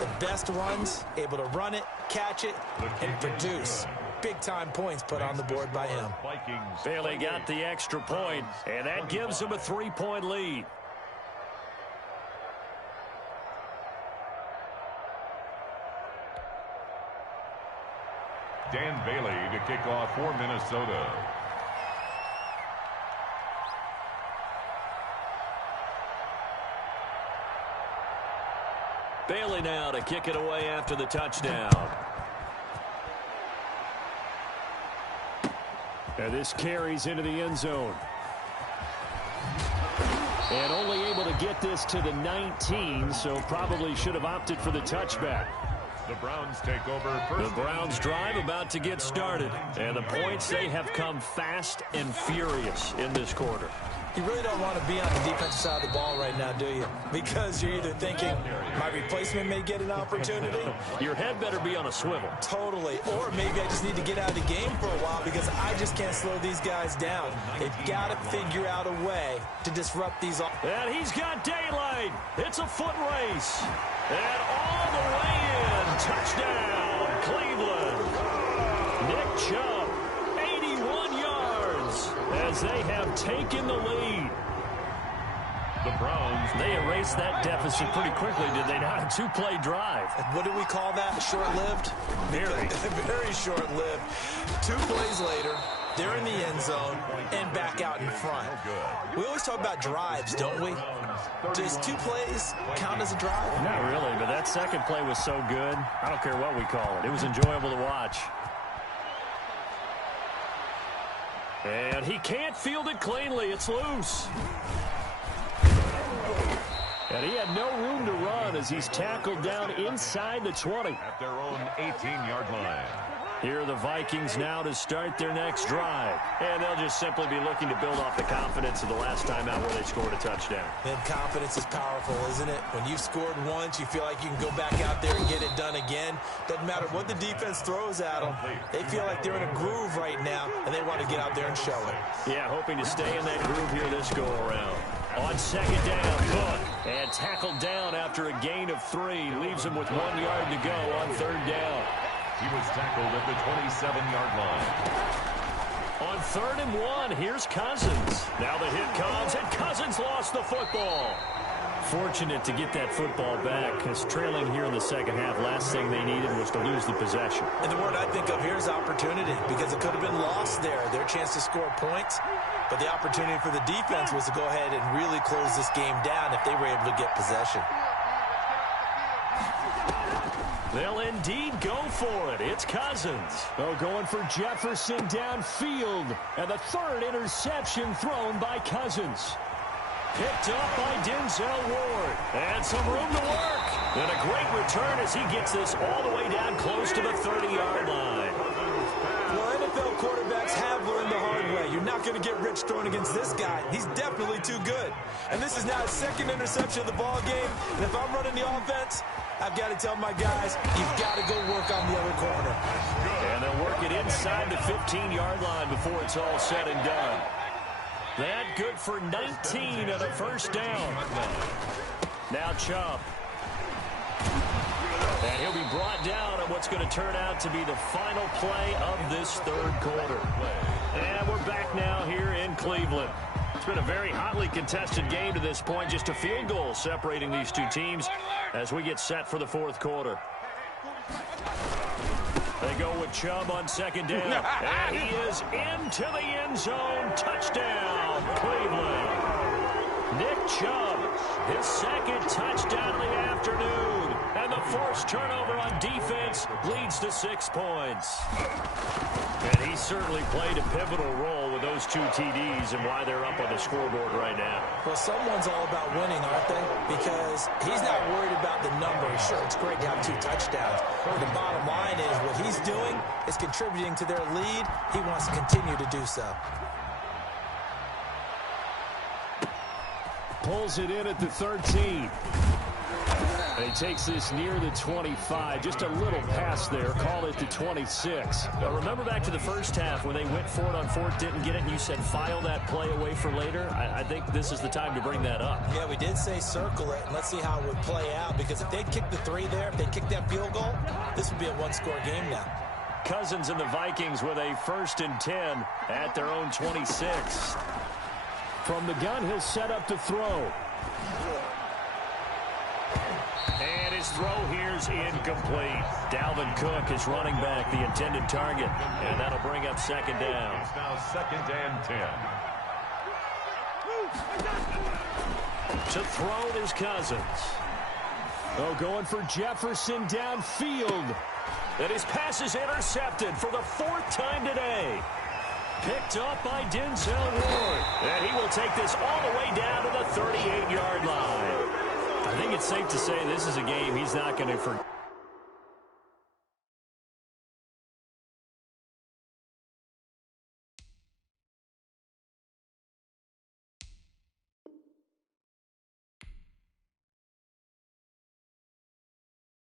The best ones, able to run it, catch it, and produce. Big-time points put on the board by him. Bailey got the extra point, and that gives him a 3-point lead. Dan Bailey to kick off for Minnesota. Bailey now to kick it away after the touchdown. And this carries into the end zone. And only able to get this to the 19, so probably should have opted for the touchback. The Browns take over first. The Browns drive about to get started. And the points, they have come fast and furious in this quarter. You really don't want to be on the defensive side of the ball right now, do you? Because you're either thinking, my replacement may get an opportunity. Your head better be on a swivel. Totally. Or maybe I just need to get out of the game for a while because I just can't slow these guys down. They've got to figure out a way to disrupt these. And he's got daylight. It's a foot race. And all the way in. Touchdown, Cleveland. Nick Chubb, 81 yards as they have taken the lead. The Browns. They erased that deficit pretty quickly, did they not? A 2-play drive. What do we call that? Short-lived? Very. Very short-lived. 2 plays later, they're in the end zone and back out in front. We always talk about drives, don't we? Does 2 plays count as a drive? Not really, but that second play was so good. I don't care what we call it. It was enjoyable to watch. And he can't field it cleanly. It's loose. And he had no room to run as he's tackled down inside the 20. At their own 18-yard line. Here are the Vikings now to start their next drive. And they'll just simply be looking to build off the confidence of the last time out where they scored a touchdown. And confidence is powerful, isn't it? When you've scored once, you feel like you can go back out there and get it done again. Doesn't matter what the defense throws at them. They feel like they're in a groove right now, and they want to get out there and show it. Yeah, hoping to stay in that groove here this go-around. On second down, Cook. And tackled down after a gain of 3. Leaves him with 1 yard to go on third down. He was tackled at the 27-yard line. On 3rd and 1, here's Cousins. Now the hit comes, and Cousins lost the football. Fortunate to get that football back, because trailing here in the second half, last thing they needed was to lose the possession. And the word I think of here is opportunity, because it could have been lost there. Their chance to score points, but the opportunity for the defense was to go ahead and really close this game down if they were able to get possession. They'll indeed go for it. It's Cousins. Oh, going for Jefferson downfield. And the 3rd interception thrown by Cousins. Picked up by Denzel Ward. And some room to work. And a great return as he gets this all the way down close to the 30-yard line. Well, NFL quarterbacks have learned the hard way. You're not going to get rich throwing against this guy. He's definitely too good. And this is now his 2nd interception of the ball game. And if I'm running the offense, I've got to tell my guys, you've got to go work on the other corner. And they'll work it inside the 15-yard line before it's all said and done. That good for 19 on a first down. Now Chubb. And he'll be brought down at what's going to turn out to be the final play of this 3rd quarter. And we're back now here in Cleveland. It's been a very hotly contested game to this point. Just a field goal separating these two teams as we get set for the 4th quarter. They go with Chubb on 2nd down. And he is into the end zone. Touchdown, Cleveland. Nick Chubb, his 2nd touchdown of the afternoon. And the forced turnover on defense leads to 6 points. And he certainly played a pivotal role with those 2 TDs and why they're up on the scoreboard right now. Well, someone's all about winning, aren't they? Because he's not worried about the numbers. Sure, it's great to have 2 touchdowns. But the bottom line is what he's doing is contributing to their lead. He wants to continue to do so. Pulls it in at the 13. And he takes this near the 25. Just a little pass there. Call it the 26. Now remember back to the first half when they went for it on 4th, didn't get it, and you said file that play away for later? I think this is the time to bring that up. Yeah, we did say circle it, and let's see how it would play out. Because if they'd kicked the 3 there, if they kicked that field goal, this would be a 1-score game now. Cousins and the Vikings with a 1st and 10 at their own 26. From the gun, he'll set up to throw. And his throw here's incomplete. Dalvin Cook is running back, the intended target. And that'll bring up 2nd down. It's now 2nd and 10. To throw is Cousins. Oh, going for Jefferson downfield. And his pass is intercepted for the 4th time today. Picked up by Denzel Ward. And he will take this all the way down to the 38-yard line. I think it's safe to say this is a game he's not going to forget.